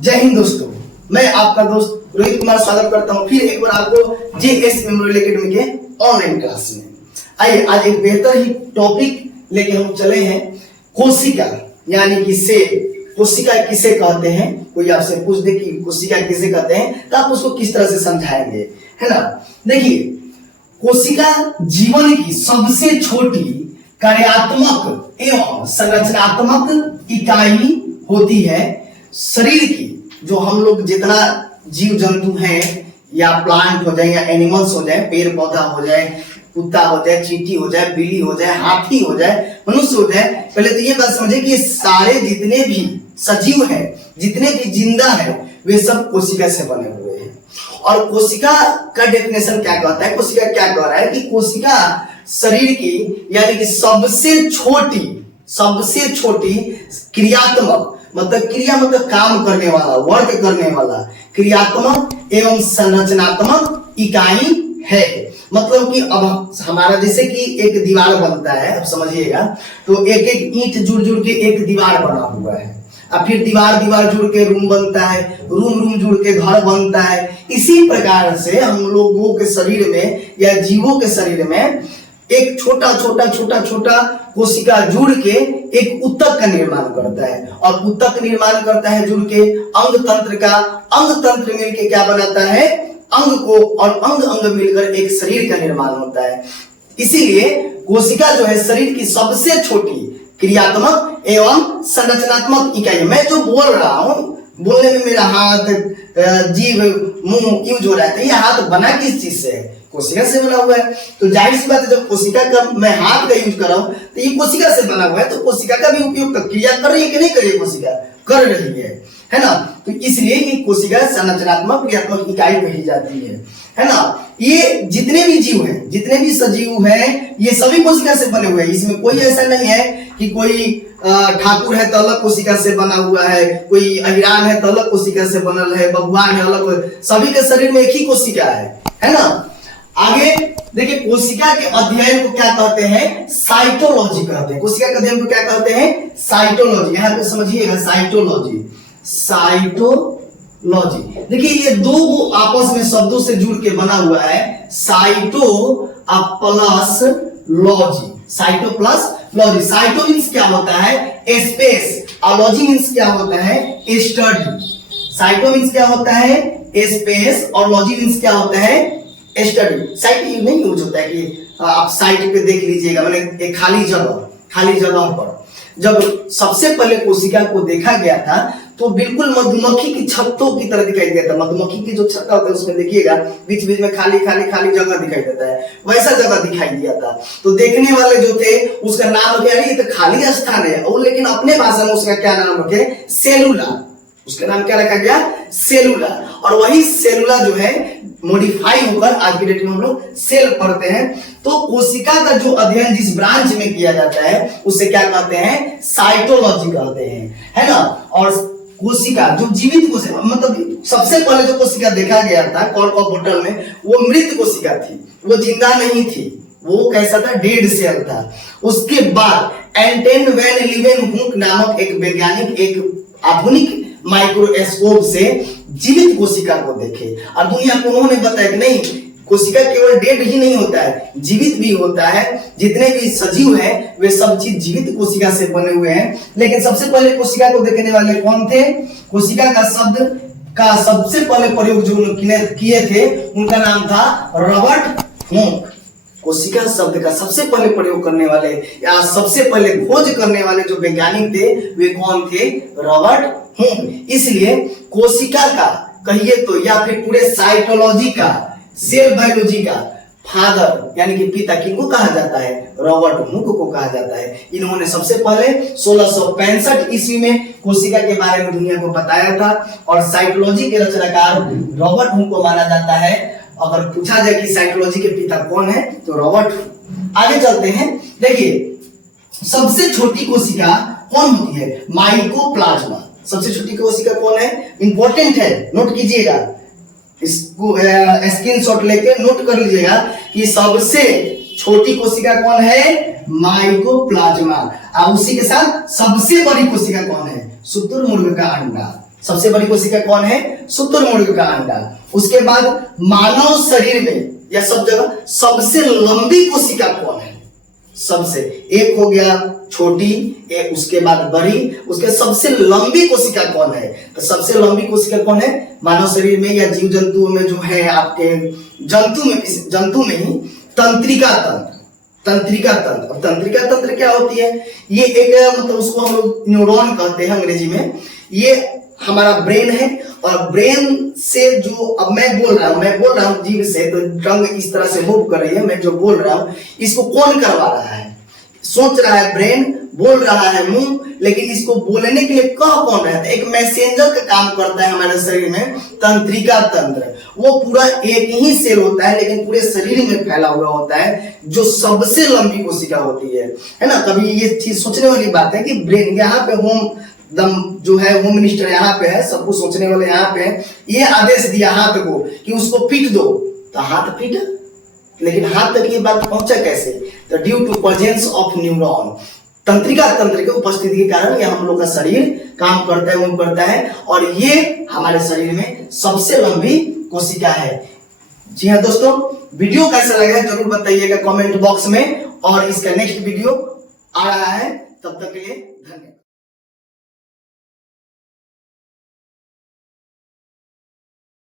जय हिंद दोस्तों, मैं आपका दोस्त रोहित कुमार स्वागत करता हूं फिर एक बार आपको जेएस मेमोरियल एकेडमी के ऑनलाइन क्लास में। आइए आज एक बेहतर ही टॉपिक लेके हम चले हैं, कोशिका यानी कि सेल। कोशिका किसे कहते हैं, कोई आपसे पूछ दे कि कोशिका किसे कहते हैं तो आप उसको किस तरह से समझाएंगे, है ना। देखिए, कोशिका जीवन की सबसे छोटी कार्यात्मक एवं संरचनात्मक इकाई होती है। शरीर की जो हम लोग जितना जीव जंतु हैं, या प्लांट हो जाए या एनिमल्स हो जाए, पेड़ पौधा हो जाए, कुत्ता हो जाए, चींटी हो जाए, बिल्ली हो जाए, हाथी हो जाए, मनुष्य हो जाए, पहले तो ये बात समझे कि सारे जितने भी सजीव हैं, जितने भी जिंदा हैं, वे सब कोशिका से बने हुए हैं। और कोशिका का डेफिनेशन क्या कहता है, कोशिका क्या कह रहा है कि कोशिका शरीर की यानी कि सबसे छोटी क्रियात्मक, मतलब क्रिया मतलब काम करने वाला, वर्क करने वाला, क्रियात्मक एवं संरचनात्मक इकाई है। मतलब कि अब हमारा जैसे कि एक दीवार बनता है, अब समझिएगा, तो एक एक ईंट जुड़ जुड़ के एक दीवार बना हुआ है। अब फिर दीवार जुड़ के रूम बनता है, रूम जुड़ के घर बनता है। इसी प्रकार से हम लोगों के शरीर में या जीवों के शरीर में एक छोटा कोशिका जुड़ के एक ऊतक का निर्माण करता है, और ऊतक निर्माण करता है जुड़ के अंग तंत्र मिलके क्या बनाता है, अंग को, और अंग मिलकर एक शरीर का निर्माण होता है। इसीलिए कोशिका जो है शरीर की सबसे छोटी क्रियात्मक एवं संरचनात्मक इकाई। मैं जो बोल रहा हूं, बोलने में मेरा हाथ, जीभ, मुंह यूज हो रहा है, तो ये हाथ बना किस चीज से है, कोशिका से बना हुआ है। तो जाहिर सी बात है, जब कोशिका का मैं हाथ का यूज कर रहा हूं तो ये कोशिका से बना हुआ है, तो कोशिका का भी उपयोग क्रिया कर रही है कि नहीं कर रही है, कोशिका कर रही है ना। तो इसलिए ये कोशिका संरचनात्मक क्रियात्मक इकाई कही जाती है ना। ये जितने भी जीव हैं, जितने भी सजीव हैं, ये सभी कोशिका से बने हुए हैं। इसमें कोई ऐसा नहीं है कि कोई ठाकुर है तो अलग कोशिका से बना हुआ है, कोई अहिरान है तो अलग कोशिका से बनल है, भगवान है अलग, सभी के शरीर में एक ही कोशिका है ना। आगे देखिए, कोशिका के अध्ययन को क्या कहते हैं, साइटोलॉजी कहते हैं। कोशिका के अध्ययन को क्या कहते हैं, साइटोलॉजी। यहां पे समझिएगा, साइटोलॉजी। देखिए, ये दो आपस में शब्दों से जुड़ के बना हुआ है, cyto plus logy. Cyto plus logy. Cyto means क्या होता है, स्पेस, और लॉजी मीन्स क्या होता है, स्टडी। साइटो मीन्स क्या होता है, स्पेस, और लॉजी मीन्स क्या होता है, स्टडी। साइट नहीं यूज होता है कि आप साइट पे देख लीजिएगा, मतलब एक खाली जगह पर जब सबसे पहले कोशिका को देखा गया था तो बिल्कुल मधुमक्खी की छत्तों की तरह दिखाई देता है। मधुमक्खी की जो छत्ता होता है उसमें देखिएगा बीच बीच में खाली जगह दिखाई देता है, वैसा जगह दिखाई दिया था। तो देखने वाले जो थे उसका नाम रखे, अरे ये तो खाली स्थान है, और लेकिन अपने भाषा में उसका क्या नाम रखे, सेलुला। उसका नाम क्या रखा गया, सेलुला। और वही सेलुला जो है मॉडिफाई होकर आज की डेट में हम लोग सेल पढ़ते हैं। तो कोशिका का जो अध्ययन जिस ब्रांच में किया जाता है उसे क्या कहते हैं, साइटोलॉजी कहते हैं, है ना। और कोशिका जो जीवित कोशिका, मतलब सबसे पहले जो कोशिका देखा गया था कॉर्क ऑफ बोटल में, वो मृत कोशिका थी, वो जिंदा नहीं थी, वो कैसा था, डेड सेल था। उसके बाद एंटन वैन लीवेनहुक नामक एक वैज्ञानिक एक आधुनिक माइक्रोस्कोप से जीवित कोशिका को देखे, और दुनिया को उन्होंने बताया कि नहीं, कोशिका केवल डेड ही नहीं होता है, जीवित भी होता है। जितने भी सजीव हैं वे सब चीज जीवित कोशिका से बने हुए हैं। लेकिन सबसे पहले कोशिका को देखने वाले कौन थे, कोशिका का शब्द का सबसे पहले प्रयोग जो किए थे उनका नाम था रॉबर्ट हुक। कोशिका शब्द का सबसे पहले प्रयोग करने वाले या सबसे पहले खोज करने वाले जो वैज्ञानिक थे वे कौन थे, रॉबर्ट हुक। इसलिए कोशिका का कहिए तो, या फिर पूरे साइटोलॉजी का, सेल बायोलॉजी का फादर यानी कि पिता किनको कहा जाता है, रॉबर्ट हुक को कहा जाता है। इन्होंने सबसे पहले 1665 ईस्वी में कोशिका के बारे में दुनिया को बताया था, और साइटोलॉजी के रचनाकार रॉबर्ट हुक को माना जाता है। अगर पूछा जाए कि साइटोलॉजी के पिता कौन है तो रॉबर्ट हुक। आगे चलते हैं। देखिए, सबसे छोटी कोशिका कौन होती है, माइकोप्लाज्मा। सबसे छोटी कोशिका कौन है, इंपॉर्टेंट है, नोट कीजिएगा, इसको स्क्रीनशॉट लेके नोट कर लीजिएगा कि सबसे छोटी कोशिका कौन है, माइकोप्लाज्मा। और उसी के साथ सबसे बड़ी कोशिका कौन है, शुतुरमुर्ग का अंडा। सबसे बड़ी कोशिका कौन है? शुतुरमुर्ग का अंडा। उसके बाद मानव शरीर में या सब जगह सबसे लंबी कोशिका कौन है? सबसे, एक हो गया छोटी, एक उसके बाद बड़ी, उसके सबसे लंबी कोशिका कौन है? तो सबसे लंबी कोशिका कौन है? मानव शरीर में या जीव जंतुओं में जो है आपके जंतु में ही तंत्रिका तंत्र। तंत्रिका तंत्र, और तंत्रिका तंत्र क्या होती है? ये एक मतलब उसको हम लोग न्यूरॉन कहते हैं अंग्रेजी में। ये हमारा ब्रेन है, और ब्रेन से जो अब मैं बोल रहा हूँ जीभ से, तो टंग इस तरह से मूव कर रही है, मैं जो बोल रहा हूँ इसको कौन करवा रहा है? सोच रहा है ब्रेन, बोल रहा है मुंह, लेकिन इसको बोलने के लिए कह कौन रहा है? एक मैसेंजर का काम करता है हमारे शरीर में, तंत्रिका तंत्र। वो पूरा एक ही सेल होता है लेकिन पूरे शरीर में फैला हुआ होता है, जो सबसे लंबी कोशिका होती है ना। कभी ये चीज सोचने वाली बात है कि ब्रेन यहाँ पे जो है होम मिनिस्टर यहाँ पे है, सब कुछ सोचने वाले यहाँ पे है। ये आदेश दिया हाथ को कि उसको पीट दो, तो हाथ पीटा, लेकिन हाथ तक ये बात पहुंचा कैसे? तो due to presence of neuron, तंत्रिका तंत्र के उपस्थिति के कारण ये हम लोग का शरीर काम करता है, मूव करता है, और ये हमारे शरीर में सबसे लंबी कोशिका है। जी हाँ दोस्तों, वीडियो कैसा लगा जरूर बताइएगा कमेंट बॉक्स में, और इसका नेक्स्ट वीडियो आ रहा है, तब तक के लिए धन्यवाद।